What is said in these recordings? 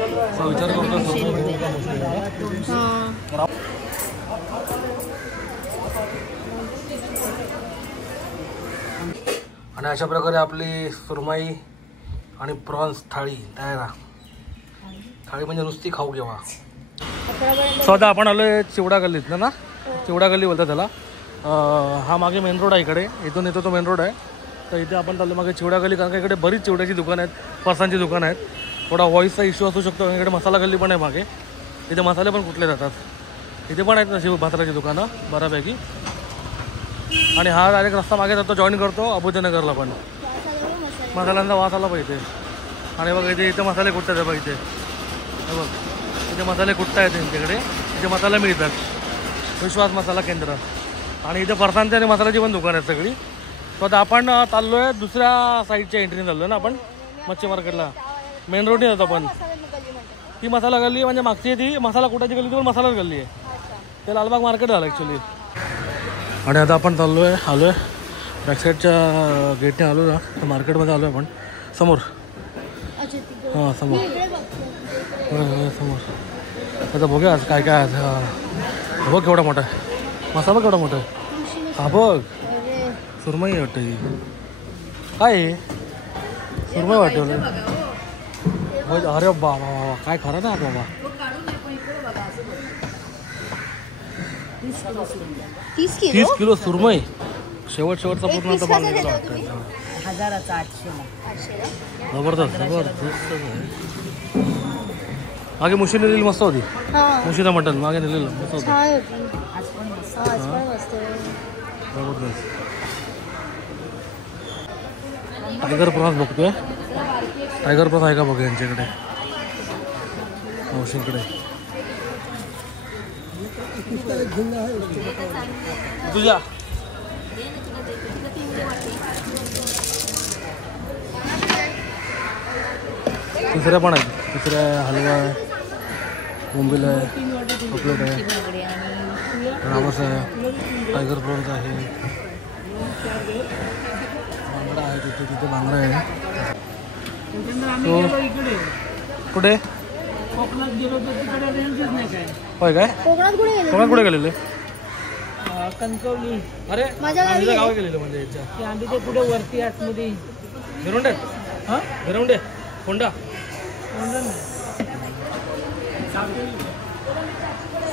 विचार करतो. आणि अशा प्रकारे आपली सुरमई आणि प्रॉन्स थाळी तयार आहे. थाळी म्हणजे नुसती खाऊ घेवा. सो आता आपण आलोय चिवडा गल्लीत ना, चिवडा गल्ली बोलतात त्याला. हा मागे मेन रोड आहे इकडे, इथून येतो तो मेन रोड आहे. तर इथे आपण चाललो मागे चिवडा गल्ली, कारण का इकडे बरीच चिवड्याची दुकानं आहेत, फरसांची दुकानं आहेत. थोडा व्हॉईसचा इश्यू असू शकतो, कारण इकडे मसाला गल्ली पण आहे मागे. इथे मसाले पण कुठले जातात, इथे पण आहेत नशी मसाल्याची दुकानं बऱ्यापैकी. आणि हा डायरेक्ट रस्ता मागे जातो, जॉईन करतो अबुजनगरला. पण मसाल्यांचा वास आला पाहिजे. आणि बघ इथे मसाले कुठतात आहे बघ, इथे बघ इथे मसाले कुठता आहेत त्यांच्याकडे, इथे मसाले मिळतात. विश्वास मसाला केंद्र. आणि इथे फरसांची आणि मसाल्याची पण दुकान आहेत सगळी. तो आता आपण चाललो आहे दुसऱ्या साईडच्या एंट्रीने चाललो आहे ना आपण, मच्छी मार्केटला. मेन रोडने जातो आपण. ती मसाला गल्ली म्हणजे मागची आहे ती मसाला कुटाची गल्ली, ती मसालाच गल्ली आहे. ते लालबाग मार्केट झालं ॲक्च्युली. आणि आता आपण आलो आहे बॅकसाईडच्या गेटने आलो ना, तर मार्केटमध्ये आलो आहे आपण. समोर हां समोर समोर. आता बघूया आज काय काय. बघ केवढा मोठा आहे मसाला, केवढा मोठा आहे हा बघ. सुरमई वाटतं ही, काय आहे सुरमई वाटतं. अरे बाबा काय खरं ना बाबा. 30 किलो सुरमई. शेवटचा पूर्ण आता माल निघाला वाटतं. 1800. जबरदस्त मागे मुशी नेलेली मस्त होती. मुशीचं मटण मागे नेलेलं मस्त होतं. जबरदस्त. टायगर प्रॉन्स बघतोय. टायगर प्रॉन्स आहे का बघ यांच्याकडे, मावशींकडे. तुझ्या तिसऱ्या पण आहेत. तिसऱ्या हलवा आहे, बोंबील आहे, चॉकलेट आहे, रावस आहे, टायगर प्रॉन्स आहे, बांगडा आहे. तिथे बांगडा आहे. तो कुठे कोकणात गेलो तर तिकडे रेंजच नाही काय. होय काय. कोकणात कुठे गेलेले. कणकवली. अरे माझ्या गावी गेलेलं म्हणजे याच्या आम्ही ते पुढे वरती आतमध्ये भिरवंडे. हां भिरवंडे होंडा.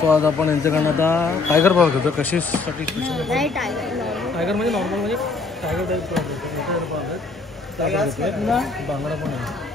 सो आज आपण यांच्याकडनं आता टायगर प्रॉन्स घेतो. कशीसाठी टायगर म्हणजे नॉर्मल म्हणजे टायगर टाईप प्रॉन्स बांगडा पण आहे.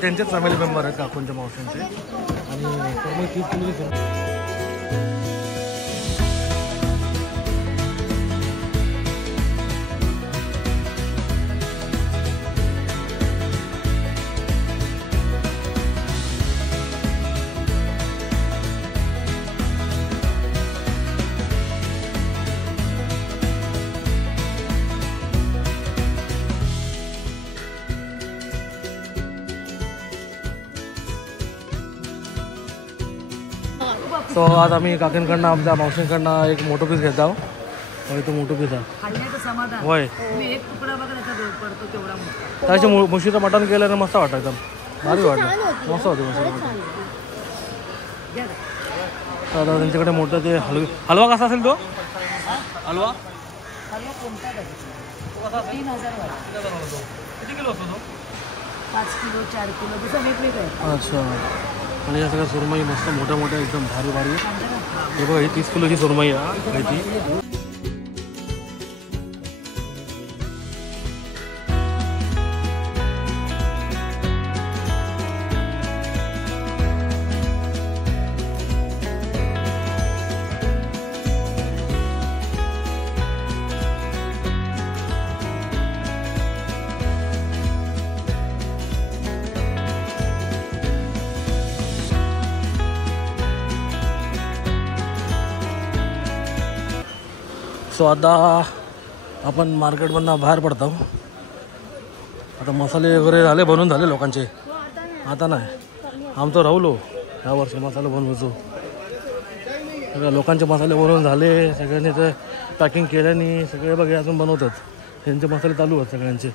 त्यांचेच फॅमिली मेंबर आहेत काकूंच्या मावशींचे. आणि मग 30 किलो सो आज आम्ही काकींकडनं आमच्या मावशींकडनं एक मोठं पीस घेत आहोत. तो मोठं पीस आहे होय. त्याची मुशीचं मटण केलं मस्त वाटायचं, भारी वाटलं, मस्त होतं मुशीचं मटण. तर त्यांच्याकडे मोठं ते हलवा कसा असेल तो हलवा किती किलो असतो तो. 5 किलो 4 किलो जसं वेगवेगळं आहे. अच्छा. आणि या सगळ्या सुरमई मस्त मोठ्या मोठ्या एकदम भारी भारी. हे बघा ही 30 किलोची सुरमई आहे ती. सो आता आपण मार्केटमधनं बाहेर पडतो. आता मसाले वगैरे झाले बनवून झाले लोकांचे. आता नाही आमचं राहुलो ह्या वर्षी मसाले बनवायचो. सगळ्या लोकांचे मसाले बनवून झाले. सगळ्यांनी ते पॅकिंग केल्याने सगळे बघे अजून बनवतात. त्यांचे मसाले चालू आहेत सगळ्यांचे.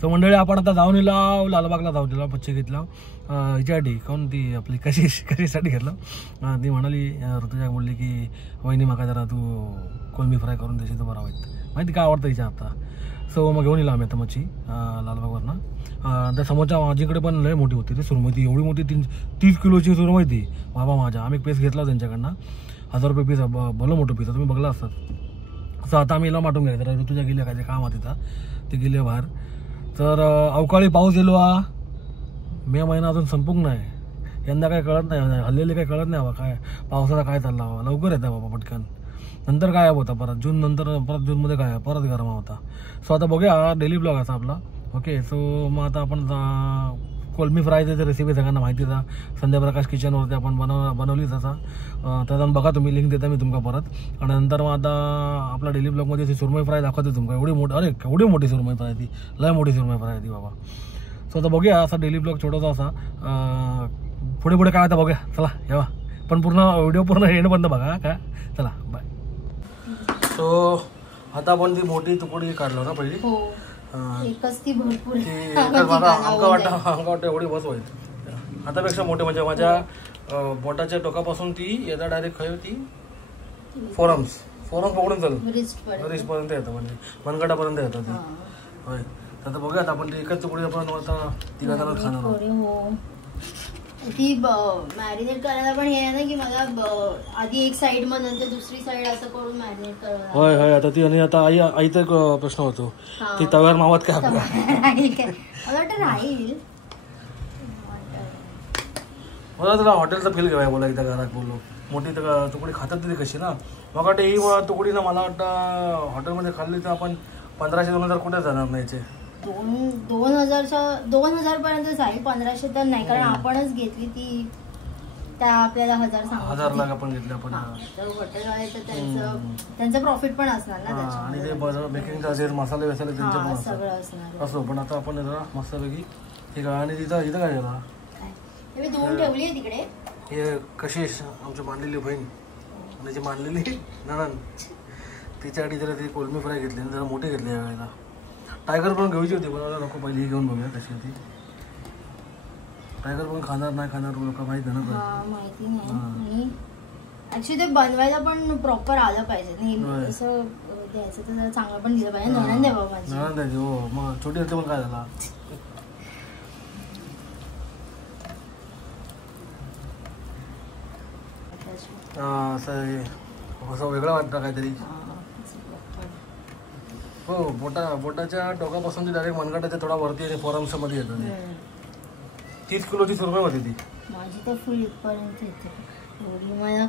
सो मंडळी आपण आता जाऊन येलो लालबागला जाऊन दिला पच्ची घेतला हिच्यासाठी. काऊन ती आपली कशीसाठी घेतलं. ती म्हणाली ऋतुजा बोलली की वहिनी माका जरा तू कोलमी फ्राय करून देशील तर बरं वाईट. माहिती काय आवडतं हिच्या आता. सो मग घेऊन येलो आम्ही आता मच्छी लालबागवरनं. त्या समोरच्या माझीकडे पण लय मोठी होती ती सुरमई. ती एवढी मोठी 30 किलोची सुरमई ती बाबा माझ्या. आम्ही पीस घेतला त्यांच्याकडनं 1000 रुपये पीस. भलं मोठं पीस तुम्ही बघला असतात. असं आता आम्ही हिला माटून घ्यायचं. तर ऋतुजा गेल्या काय काम आहे तिथं ते गेले बाहेर. तर अवकाळी पाऊस गेलो मे महिना अजून संपूक नाही. यंदा काय कळत नाही हल्लेले काही कळत नाही बाबा काय पावसाचा काय चालला हवा. लवकर येतं बाबा पटकन. नंतर गायब होता परत जून नंतर परत जूनमध्ये काय परत गरमा होता. सो आता बघूया डेली ब्लॉग असा आपला. ओके सो मग आता आपण कोलमी फ्रायची रेसिपी सगळ्यांना माहितीच आहे. संध्याप्रकाश किचनवरती आपण बनवली तसा. तर जाऊन बघा तुम्ही लिंक देता मी तुमका परत. आणि नंतर मग आता आपला डेली ब्लॉगमध्ये ती सुरमई फ्राय दाखवते तुमका. एवढी मोठी अरे एवढी मोठी सुरमई फ्राय ती लय मोठी सुरमई फ्राय ती बाबा. सो आता बघूया असा डेली ब्लॉग छोटासा असा. पुढे काय आता बघूया चला येवा. पण पूर्ण व्हिडिओ पूर्ण एंड बंद बघा काय. चला बाय. सो आता आपण ती मोठी तुकडी काढलो ना पहिली. एकच ती भरपूर आमका वाटतं एवढी बस होईल. आतापेक्षा मोठे म्हणजे माझ्या बोटाच्या टोकापासून ती येता डायरेक्ट खाय ती फोरम्स पकडून चालू रिस्ट पर्यंत येतं म्हणजे मनगटापर्यंत येतं ती. होय आता बघूयात आपण ती एकच तुकडी आपण आता तिघा जणांच खाणार. ती मॅरिनेट करायला पण हे ना की मला आधी एक साइड मग नंतर दुसरी साइड असं करून मॅरिनेट करायला. होय होय आता ती. आणि आता आईचा एक प्रश्न होतो ती तव्यावर मावत काय आपल्या मला वाटतं राहील. मला तुला हॉटेलचा फील घेऊया बोला एकदा घरात बोललो. मोठी तुकडी खातात तरी कशी ना. मग वाटतं ही तुकडी ना मला वाटतं हॉटेलमध्ये खाल्ली तर आपण 1500-2000 कुठे जाणार नाहीचे. 2000 पर्यंत जाईल. 1500 तर नाही कारण आपणच घेतली ती त्या आपल्याला 1000 लाख आपण घेतले आपण. हॉटेल आहे तर त्यांचं प्रॉफिट पण असणार ना. आणि ते बेकिंग चार्जेस मसाले वसाले त्यांचे पण सगळं असणार असो. पण आता आपण जरा मस्तपैकी ठीक आहे. आणि इथं काय झालं मी धुवून ठेवली आहे तिकडे. हे कशी आमची मानलेली बहीण आणि जी मानलेली नणन तिच्यासाठी जरा ती कोलमी फ्राय घेतली जरा मोठी घेतली या वेळेला. टायगर पण घ्यायची होती पण मला नको पहिली घेऊन बघूया कशी होती. टायगर पण खाणार नाही खाणार लोक माहित आहे ना. माहिती नाही. ऍक्च्युली ते बनवायला पण प्रॉपर आलं पाहिजे. नेहमी असं द्यायचं तर जरा चांगलं पण दिलं पाहिजे. नणंद आहे बाबा माझी. नणंद आहे हो. मग छोटी असते पण काय झाला. असं वेगळं वाटतं काहीतरी. हो बोटाच्या टोकापासून ती डायरेक्ट मनगटाच्या थोडा वरती आणि फोरम्स मध्ये येतं. 30 किलोची सुरमई होती ती माझी. तर फुल इथपर्यंत येते मला.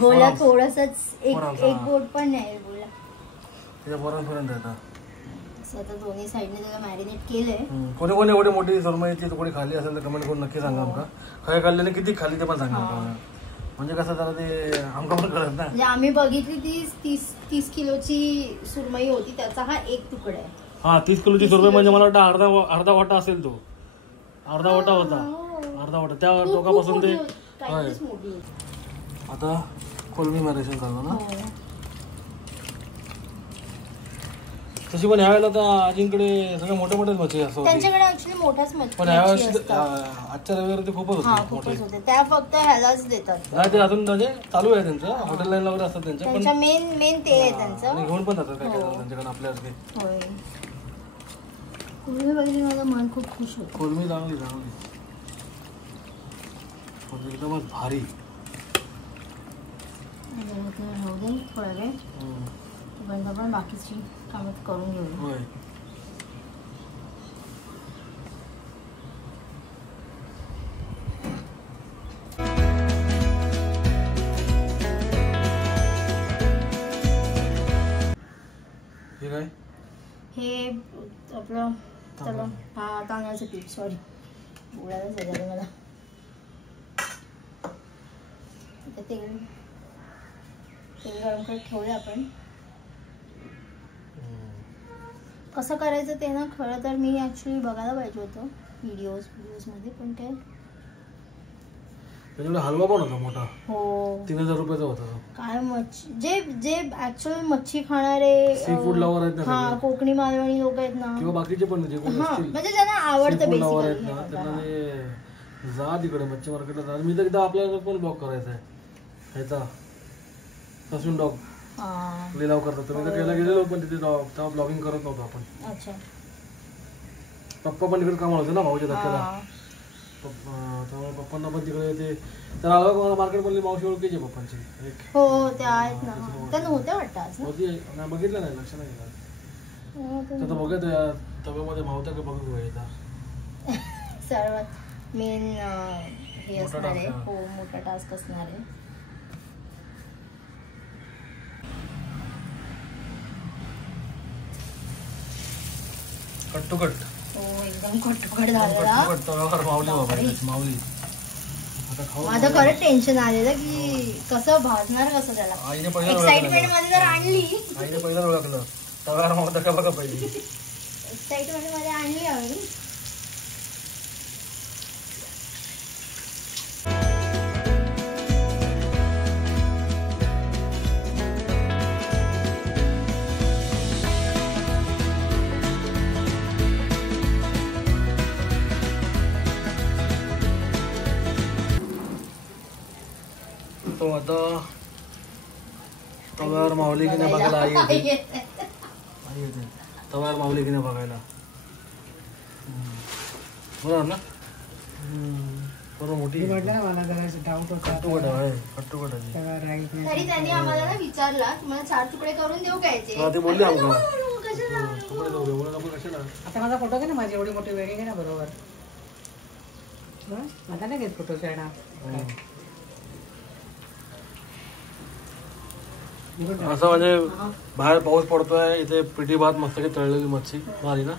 बोला थोडंसंच एक बोट पण नाही बोला तिच्या फोरम्स पर्यंत येतं. आता दोन्ही साईडने त्याला मॅरिनेट केलंय. कोणी एवढी मोठी सुरमईची तुकडी खाल्ली असेल तर कमेंट करून नक्की सांगा आमका. काय खाल्ल्याने किती खाल्ली ते पण सांगा. म्हणजे कसं झालं ते आमका पण कळत ना. म्हणजे आम्ही बघितली 30 किलोची सुरमई होती त्याचा हा एक तुकडा आहे. हा 30 किलोची सुरमई म्हणजे मला वाटतं अर्धा वाटा असेल तो. अर्धा वाटा होता. अर्धा वाटा त्या टोकापासून ते. आता कोलमी मॅरिनेशन करतो ना. तशी पण ह्यावेळेला तर आजींकडे सगळे मोठे मच्छी असं त्यांच्याकडे ऍक्च्युली मोठाच मच्छी पण ह्यावेळेस आजच्या रविवारी ते खूपच होते. त्या फक्त ह्यालाच देतात. नाही ते अजून म्हणजे चालू आहे त्यांचं हॉटेल लाईन वगैरे असतात त्यांच्या. पण मेन ते आहे त्यांचं. आणि घेऊन पण जातात काय त्यांच्याकडे आपल्याकडे. होय कोलमी बघितली माझा मन खूप खुश होतो. कोलमी चांगली एकदमच भारी. राहू दे थोडा वेळ बंद पण बाकीची कामं करून घेऊ. हे आपलं चला हा तांदळाचं पीठ. सॉरी बोलायला सगळं मला. तेल तेल गरम करत ठेवले आपण. कसं करायचं ते ना खरं तर मी ऍक्च्युली बघायला पाहिजे होतं व्हिडिओजमध्ये, पण काय त्याच्याकडे हलवा पण होता मोठा. हो 3000 रुपयाचा होता तो. काय मच्छी जे ऍक्च्युअल मच्छी खाणारे सी फूड लवर आहेत ना हा सगळे. कोकणी मालवणी लोक आहेत ना, किंवा बाकीचे पण जे कोण हा असतील म्हणजे ज्यांना आवडतं seafood lover आहेत ना, बेसिकली. त्यांना ते जा तिकडे मच्छी मार्केटला जा. मी तर एकदा आपल्याला पण ब्लॉग करायचा आहे ह्याचा ससून डॉग लिलाव करतात. तुम्ही तर त्याला गेलेलो पण तिथे तेव्हा ब्लॉगिंग करत नव्हतो आपण. अच्छा. पप्पा पण तिकडे कामाला होते ना भाऊच्या धक्क्याला. त्यामुळे पप्पांना पण तिकडे ते तर आलं मार्केट मधली मावशी ओळखीचे पप्पांची एक हो ते आहेत ना, त्या नव्हत्या वाटतं आज ना. होती. नाही बघितलं नाही, लक्ष नाही गेलं. हो, ते तर बघत या तव्यामध्ये मावत्या का बघत घ्यायचा. सर्वात मेन हे मोठा असणार आहे. task, हो मोठा टास्क असणार आहे. Cut to cut. हो एकदम कटकट झालेला. तव्यावर मावली बाबा मावली. आता खाऊ. माझं खरंच टेन्शन आलेलं की कसं भाजणार कसं त्याला. आईने पहिला एक्साइटमेंट मध्ये जर आणली, आईने पहिलाच ओळखलं तव्यावर मावता का बघा पहिली. एक्साइटमेंट मध्ये आणली आम्ही. तो आता तव्यावर मावली की नाही बघायला आई येते. आई येते तव्यावर मावली की नाही बघायला. बरोबर ना. बरोबर मोठी मला जरा डाऊट होता. कट्टुकट आहे. कट्टुकट आहे. तरी त्यांनी आम्हाला ना विचारला तुम्हाला 4 तुकडे करून देऊ काय याचे? हा, ते बोलले आम्हाला. कशाला? तुकडे जाऊ दे म्हणून आपण कशाला. आता माझा फोटो घे ना, माझी एवढी मोठी वेगळी घे ना बरोबर. माझा नाही घेत फोटो चढा. असं म्हणजे बाहेर पाऊस पडतोय, इथे पिठी भात मस्त की तळलेली मच्छी भारी ना.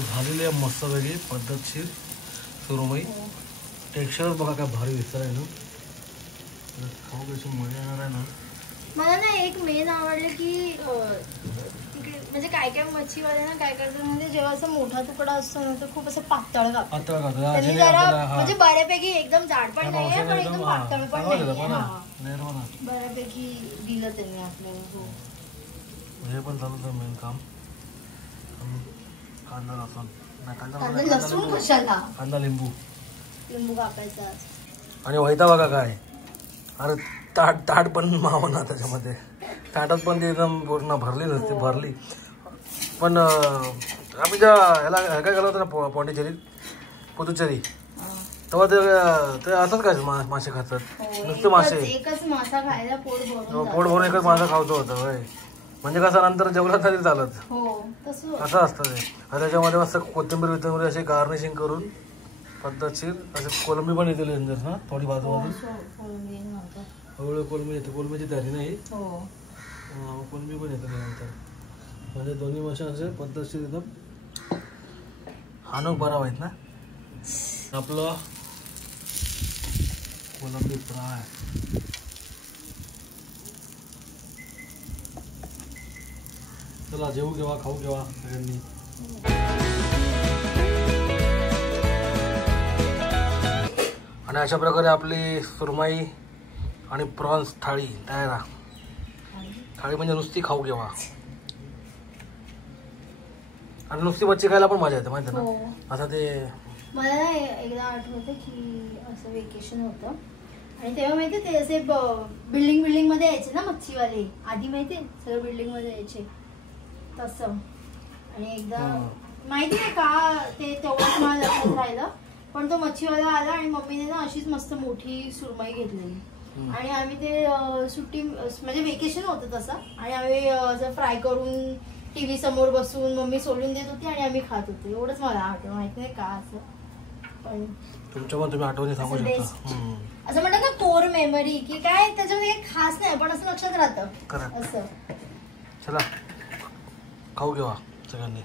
झालेली आहे मस्त वेगळी पद्धतशीर सुरमई. टेक्स्चर बघा काय भारी दिसत आहे ना. खाऊ कशी मजा येणार आहे ना. मला ना एक मेन आवडलं की तिकडे म्हणजे काय काय मच्छीवाले ना काय करतात म्हणजे जेव्हा असं मोठा तुकडा असतो ना तर खूप असं पातळ कापतात. पातळ खातो त्यांनी जरा म्हणजे बऱ्यापैकी एकदम जाड पण नाहीये पण एकदम पातळ पण नाहीये. बऱ्यापैकी दिलं त्यांनी आपल्याला. हो हे पण चालू होतं मेन काम. कांदा लसूण कांदा लसूण कशाला, कांदा लिंबू कापायचा. आणि व्हायता बघा काय. अरे ताट पण माव ना त्याच्यामध्ये. ताटात पण ती एकदम पूर्ण भरली नसते. भरली पण आम्ही ज्या ह्याला काय केलं होतं ना पॉंडिचेरीत पुदुचेरी तेव्हा ते असंच काय मासे खातात नुसते मासे. एकच मासा खायला पोट भरून एकच मासा खावतो होतं. म्हणजे कसं नंतर जेवला तरी चालत. असं असतं ते. त्याच्यामध्ये मस्त कोथिंबीर अशी गार्निशिंग करून पद्धतशीर असे कोलंबी पण येते नंतर ना थोडी बाजूमध्ये. हळूहळू कोलंबी येते. कोलंबीची तयारी नाही कोलंबी पण येते नंतर. म्हणजे दोन्ही मासे असे पद्धतशीर एकदम हानूक बराव आहेत ना. आपलं कोलंबी फ्राय. चला जेवू घेवा खाऊ घेवा सगळ्यांनी. आणि अशा प्रकारे आपली सुरमई आणि प्रॉन्स थाळी तयार आहे. थाळी म्हणजे नुसती खाऊ घेवा. आणि नुसती मच्छी खायला पण मजा येते माहिती ना. असं ते मला ना एकदा आठवतं की असं वेकेशन होतं आणि तेव्हा माहिती ते असे बिल्डिंग मध्ये यायचे ना मच्छीवाले. आधी माहितीये सगळं बिल्डिंग मध्ये यायचे तसं. आणि एकदा माहिती आहे का ते तेवढंच मला लक्षात राहिलं पण तो मच्छीवाला आला आणि मम्मीने ना अशीच मस्त मोठी सुरमई घेतलेली आणि आम्ही ते सुट्टी म्हणजे वेकेशन होतं तसं आणि आम्ही असं फ्राय करून टीव्ही समोर बसून मम्मी सोलून देत होती आणि आम्ही खात होतो. एवढंच मला आठवण, माहिती नाही का असं. पण तुमच्या पण तुम्ही आठवणी सांगू असं शकता. असं म्हणतात ना कोर मेमरी की काय त्याच्यामध्ये काही खास नाही पण असं लक्षात राहतं Correct. असं. चला खाऊ घेवा सगळ्यांनी.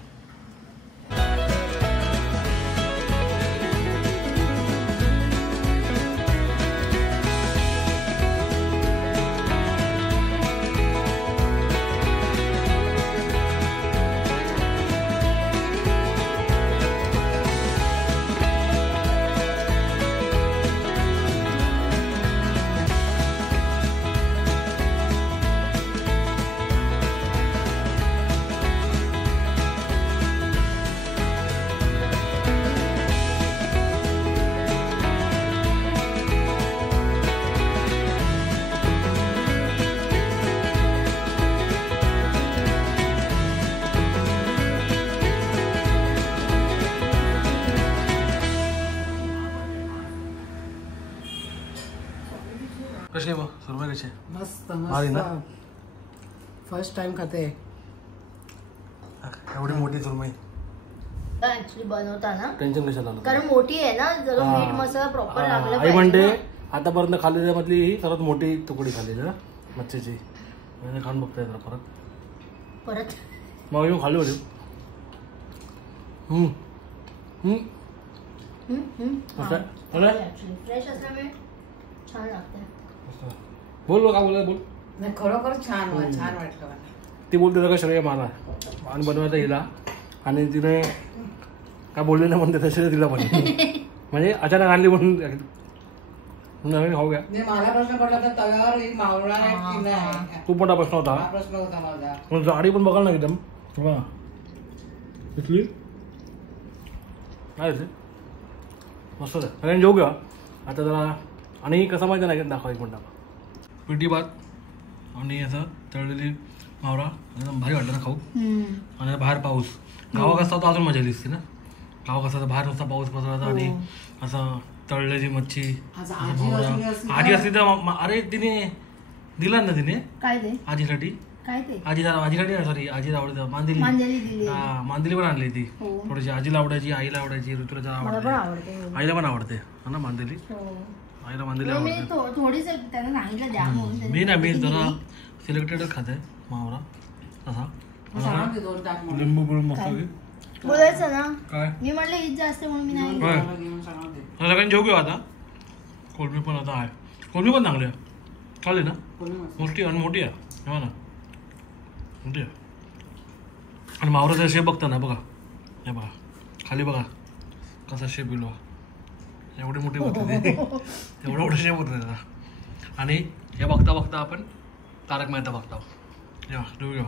कशी आहे मग सुरमई कशी आहे? मस्त भारी ना? मस्त फर्स्ट टाइम खाते. एवढी मोठी सुरमई ऍक्च्युली बनवताना टेन्शन कशाला आलं? कारण मोठी आहे ना जर हा. मीठ मसाला प्रॉपर हा, लागला आई म्हणते पाहिजे ना. आतापर्यंत खाल्लेल्यामधली ही सर्वात मोठी तुकडी खाल्ली ना मच्छीची. म्हणजे खाऊन बघता येतं परत. परत मग येऊन खाल्ली होती. मस्त आहे. मला? फ्रेश असल्यामुळे छान लागते. बोल बोल, काय बोल बोल. नाही खरोखर छान छान वाटलं मला. ती बोलते सगळं श्रेय मला आणि बनवायचं हिला आणि तिने काय बोलले नाही म्हणते तसे तिला पण म्हणजे अचानक आणली म्हणून नवीन खाऊ घ्या. म्हणजे मला प्रश्न पडला तर तव्यावर एक मावळा आहे की नाही खूप मोठा प्रश्न होता. हा प्रश्न होता माझा. पण जाडी पण बघाल ना एकदम बघा इथली काय ते मस्त आहे. सगळ्यांनी जेऊ घ्या आता जरा. आणि कसं माहिती नाही दाखवा एक मिनटं. पिठी भात आणि असं तळलेली मावरा एकदम भारी वाटलं ना खाऊ. आणि बाहेर पाऊस. गावा कसा होता अजून मजा दिसते ना. गावा कसा बाहेर नुसता पाऊस पसरला आणि असं तळलेली मच्छी आज आजी असली तर अरे तिने दिला ना तिने काय ते आजीसाठी. काय ते आजीसाठी सॉरी आजीला आवडतं मांदिली. मांजली दिली. हा मांदिली पण आणली ती हो. थोडीशी. आजीला आवडायची, आईला आवडायची, ऋतुराला मला पण आवडते, आवडते. आईला पण आवडते हा ना मांदिली. हो. आईला मांदिली मी आवडते. थोडीच त्यांना सांगितलं द्या म्हणून मी ना मी जरा सिलेक्टेडच खाते मावरा तसा. सांगा की 2 तास म्हणून. लिंबू पिळून मस्त बोलायचं ना काय मी म्हटलं हीच जास्त म्हणून मी नाही काय मला घेऊन सांगा ते. सगळ्यांनी जेऊ घेऊ आता. कोलमी पण आता आहे. कोलमी पण चांगली आहे. चालेल ना. कोणी मस्त. मोठी आणि मोठी आहे हो ना. मोठी आहे. आणि मावराचा शेप बघता ना बघा. हे बघा खाली बघा कसा शेप बिलो. एवढी मोठी होती ती. एवढं मोठं शेप होतं त्याचा. आणि हे बघता बघता आपण तारक मेहता बघता. जेव्हा जेऊ घेऊ